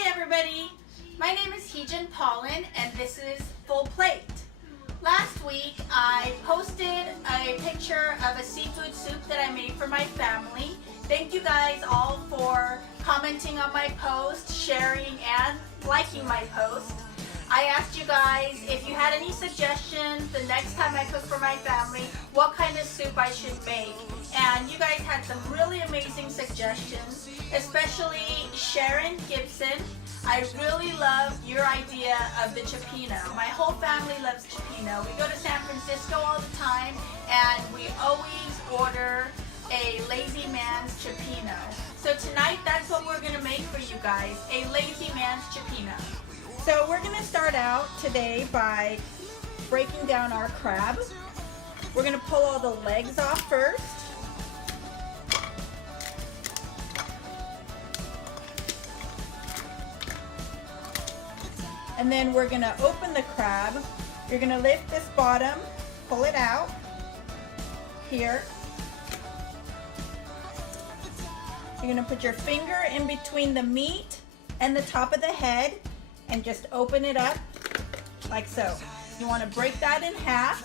Hi everybody, my name is Heejin Paulin and this is Full Plate. Last week I posted a picture of a seafood soup that I made for my family. Thank you guys all for commenting on my post, sharing and liking my post. I asked you guys if you had any suggestions the next time I cook for my family, what kind of soup I should make. And you guys had some really amazing suggestions, especially Sharon Gibson. I really love your idea of the Cioppino. My whole family loves Cioppino. We go to San Francisco all the time and we always order a lazy man's Cioppino. So tonight that's what we're going to make for you guys, a lazy man's Cioppino. So we're going to start out today by breaking down our crab. We're going to pull all the legs off first. And then we're going to open the crab. You're going to lift this bottom, pull it out here. You're going to put your finger in between the meat and the top of the head and just open it up like so. You want to break that in half.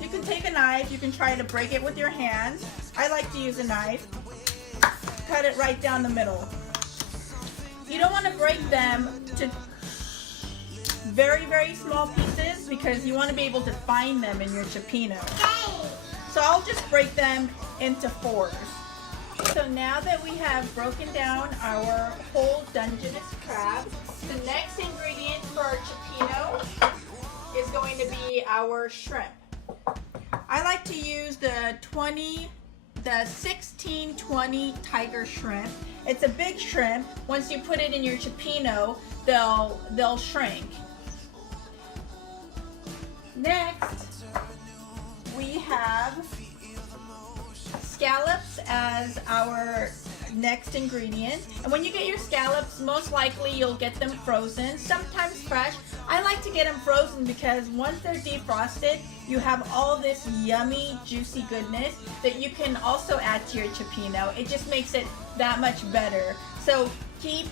You can take a knife, you can try to break it with your hands. I like to use a knife. Cut it right down the middle. You don't want to break them to very, very small pieces because you want to be able to find them in your Cioppino. So I'll just break them into fours. So now that we have broken down our whole Dungeness crab, the next ingredient for our Cioppino is going to be our shrimp. I like to use the 1620 tiger shrimp. It's a big shrimp. Once you put it in your Cioppino, they'll shrink. Next, we have scallops as our next ingredient. And when you get your scallops, most likely you'll get them frozen, sometimes fresh. I like to get them frozen because once they're defrosted, you have all this yummy, juicy goodness that you can also add to your Cioppino. It just makes it that much better. So keep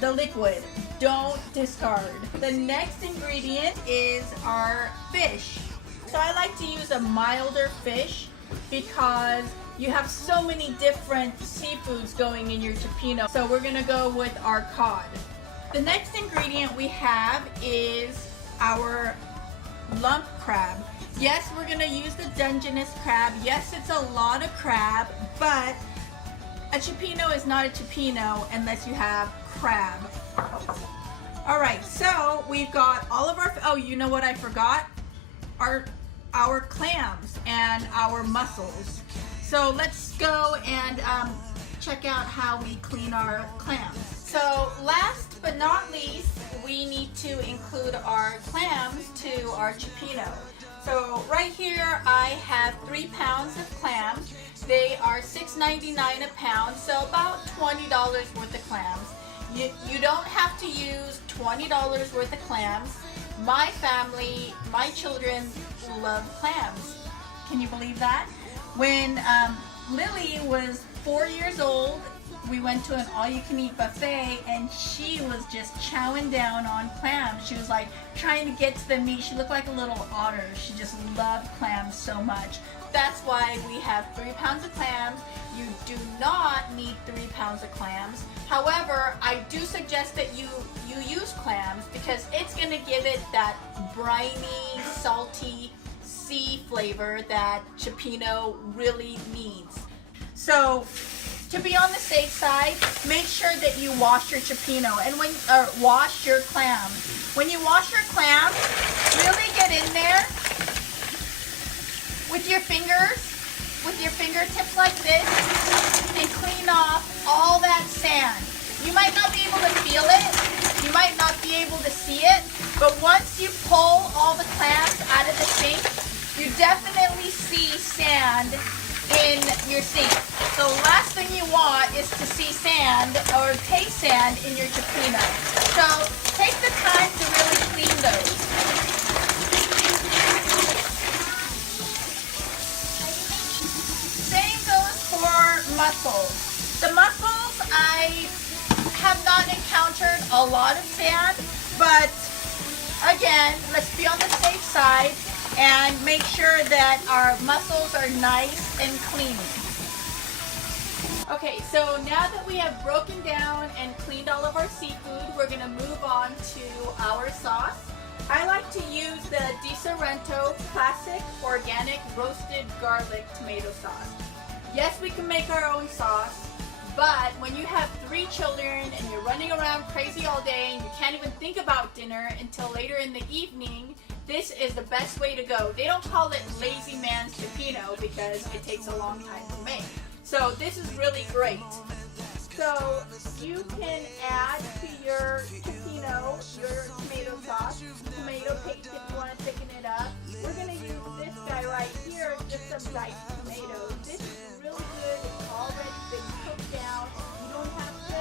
the liquid, don't discard. The next ingredient is our fish. So I like to use a milder fish because you have so many different seafoods going in your Cioppino. So we're gonna go with our cod. The next ingredient we have is our lump crab. Yes, we're gonna use the Dungeness crab. Yes, it's a lot of crab, but a Cioppino is not a Cioppino unless you have crab. All right, so we've got all of our, oh, you know what I forgot? Our clams and our mussels. So let's go and check out how we clean our clams. So last but not least, we need to include our clams to our Cioppino. So right here I have 3 pounds of clams. They are $6.99 a pound, so about $20 worth of clams. You don't have to use $20 worth of clams. My family, my children love clams. Can you believe that? When Lily was 4 years old, we went to an all-you-can-eat buffet and she was just chowing down on clams. She was like trying to get to the meat. She looked like a little otter. She just loved clams so much. That's why we have 3 pounds of clams. You do not need 3 pounds of clams. However, I do suggest that you use clams because it's going to give it that briny, salty sea flavor that Cioppino really needs. So to be on the safe side, make sure that you wash your Cioppino and wash your clams. When you wash your clams, really get in there with your fingertips like this and clean off all that sand. You might not be able to feel it, you might not be able to see it, but once you pull all the clams out of the sink, you definitely see sand in your sink. The last thing you want is to see sand or taste sand in your Cioppino. So take the time to really clean those. Same goes for mussels. The mussels I have not a lot of sand, but again, let's be on the safe side and make sure that our mussels are nice and clean. Okay, so now that we have broken down and cleaned all of our seafood, we're going to move on to our sauce. I like to use the Di Sorrento Classic Organic Roasted Garlic Tomato Sauce. Yes, we can make our own sauce, but when you have 3 children and you're running around crazy all day and you can't even think about dinner until later in the evening, this is the best way to go. They don't call it lazy man's cioppino because it takes a long time to make. So this is really great. So you can add to your cioppino, your tomato sauce, tomato paste if you want to thicken it up. We're going to use this guy right here, just some diced tomatoes. This is really good. It's already been cooked down. You don't have to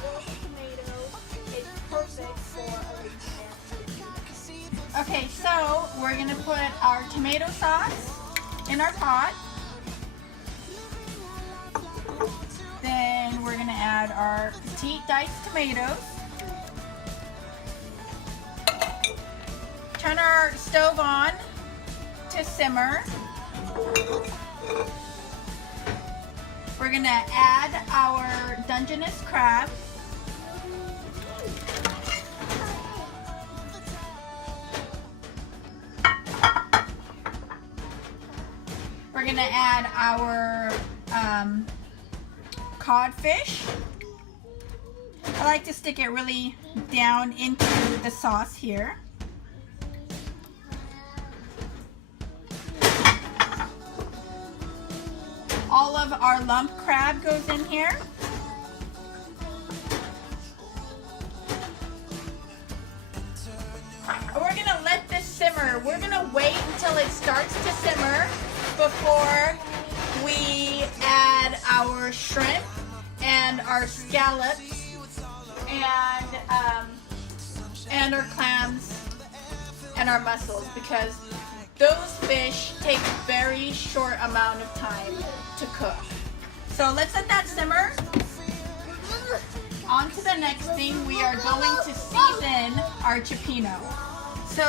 boil the tomatoes. It's perfect for a lazy man's cioppino. Okay, so we're going to put our tomato sauce in our pot. Then we're going to add our petite diced tomatoes. Turn our stove on to simmer. We're going to add our Dungeness crab. We're going to add our codfish. I like to stick it really down into the sauce here. All of our lump crab goes in here. We're gonna let this simmer. We're gonna wait until it starts to simmer before we add our shrimp and our scallops and our clams and our mussels, because those fish take a very short amount of time to cook. So let's let that simmer. On to the next thing, we are going to season our cioppino. So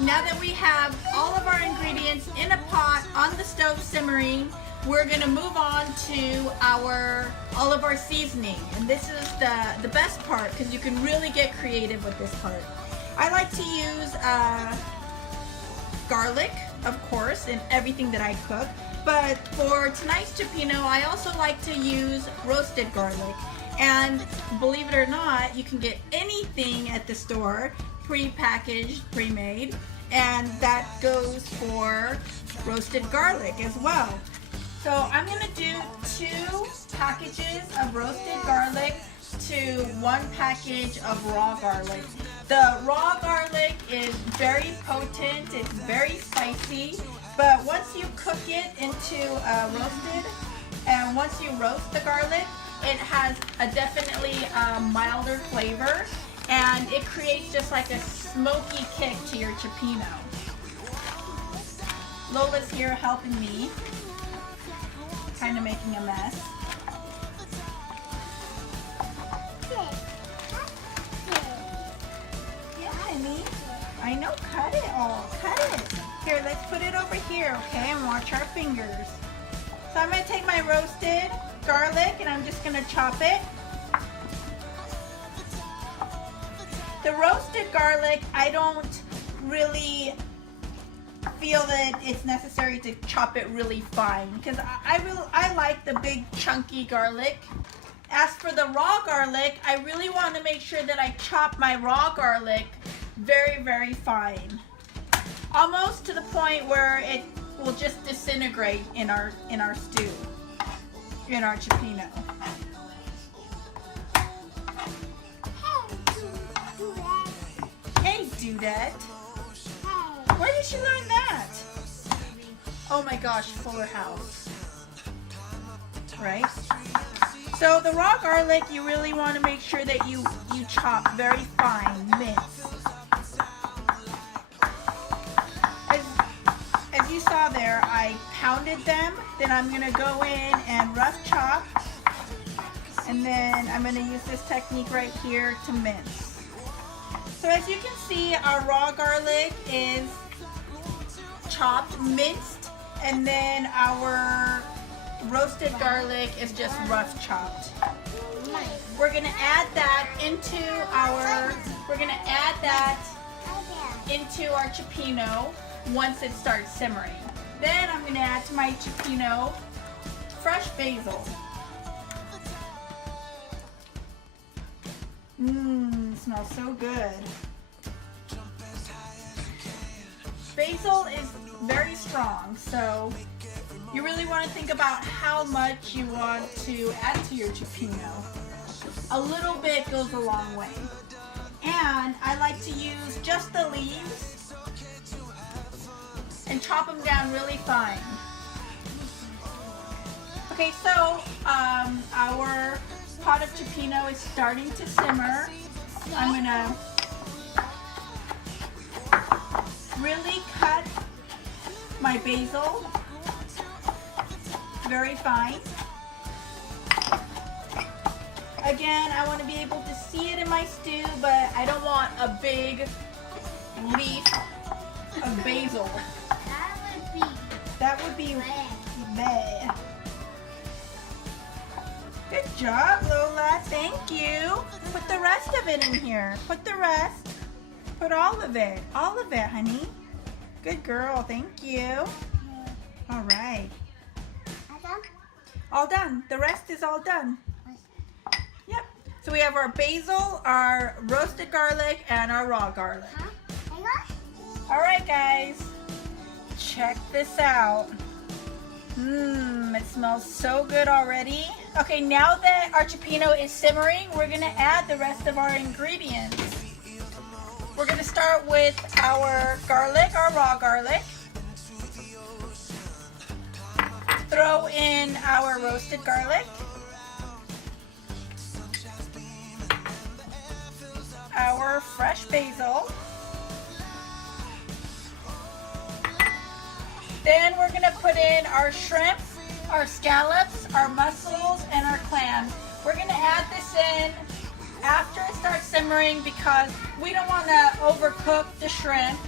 now that we have all of our ingredients in a pot on the stove simmering, we're going to move on to all of our seasoning. And this is the best part because you can really get creative with this part. I like to use garlic, of course, in everything that I cook. But for tonight's cioppino, I also like to use roasted garlic. And believe it or not, you can get anything at the store, pre-packaged, pre-made. And that goes for roasted garlic as well. So I'm going to do 2 packages of roasted garlic to 1 package of raw garlic. The raw garlic is very potent, it's very spicy, but once you cook it into roasted, and once you roast the garlic, it has a definitely milder flavor, and it creates just like a smoky kick to your cioppino. Lola's here helping me, kind of making a mess. Yeah, honey. I know, cut it all. Cut it. Here, let's put it over here, okay, and watch our fingers. So I'm going to take my roasted garlic and I'm just going to chop it. The roasted garlic, I don't really feel that it's necessary to chop it really fine because I like the big chunky garlic. As for the raw garlic, I really want to make sure that I chop my raw garlic very, very fine. Almost to the point where it will just disintegrate in our stew, in our cioppino. Hey, Dudette. Where did she learn that? Oh my gosh, Fuller House. Right? So the raw garlic, you really want to make sure that you chop very fine, mince. As you saw there, I pounded them. Then I'm going to go in and rough chop. And then I'm going to use this technique right here to mince. So as you can see, our raw garlic is chopped, minced, and then our roasted garlic is just rough chopped. We're gonna add that into our cioppino once it starts simmering. Then I'm gonna add to my cioppino fresh basil. Smells so good. Basil is very strong, so you really want to think about how much you want to add to your cioppino. A little bit goes a long way. And I like to use just the leaves and chop them down really fine. Okay, so our pot of cioppino is starting to simmer. I'm gonna really cut my basil very fine. Again, I want to be able to see it in my stew, but I don't want a big leaf of basil. That would be bad. Good job, Lola. Thank you. Put the rest of it in here. Put the rest. Put all of it. All of it, honey. Good girl. Thank you. All right. All done. The rest is all done. Yep. So we have our basil, our roasted garlic, and our raw garlic. All right, guys. Check this out. It smells so good already. Okay, now that our cioppino is simmering, we're gonna add the rest of our ingredients. We're gonna start with our garlic, our raw garlic. Throw in our roasted garlic. Our fresh basil. Then we're gonna put in our shrimp, our scallops, our mussels, and our clams. We're gonna add this in after it starts simmering because we don't want to overcook the shrimp,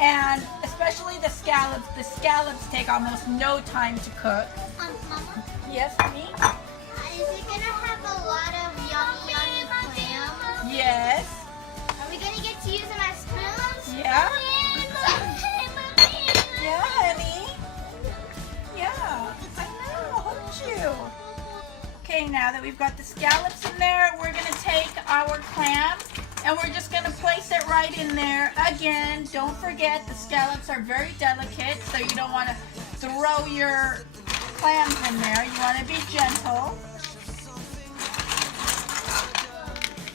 and especially the scallops. The scallops take almost no time to cook. Mama? Yes, honey? Is it gonna have a lot of yummy clams? Yes. Are we gonna get to use them as spoons? Yeah. Yeah, honey. Yeah, I know, don't you? Okay, now that we've got the scallops in there, we're gonna take our clams and we're just gonna place it right in there. Again, don't forget the scallops are very delicate, so you don't wanna throw your clams in there. You wanna be gentle.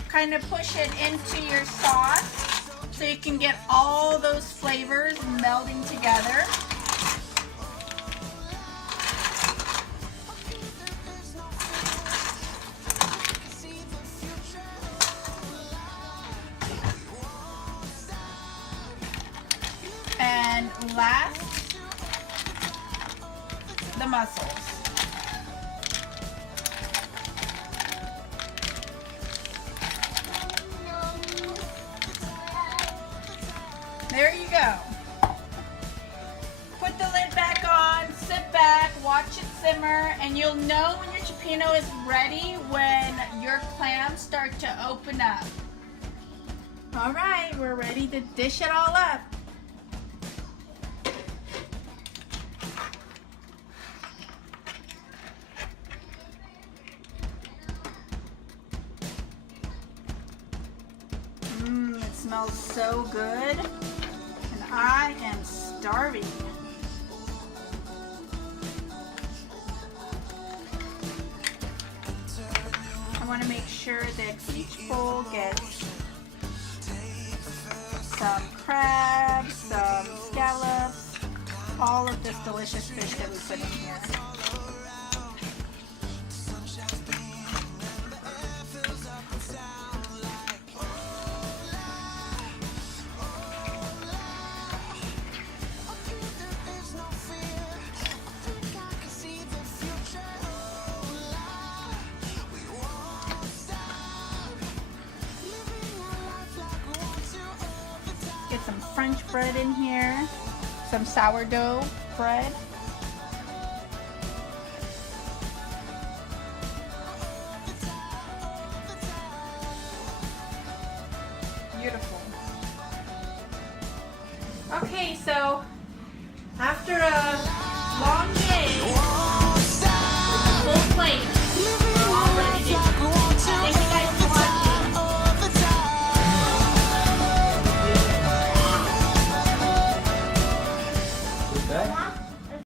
Kind of push it into your sauce so you can get all those flavors melding together. And last, the mussels. There you go. Put the lid back on, sit back, watch it simmer, and you'll know when your cioppino is ready when your clams start to open up. All right, we're ready to dish it all up. It smells so good. I am starving. I want to make sure that each bowl gets some crabs, some scallops, all of this delicious fish that we put in here. some French bread in here, some sourdough bread. Beautiful. Okay, so after a long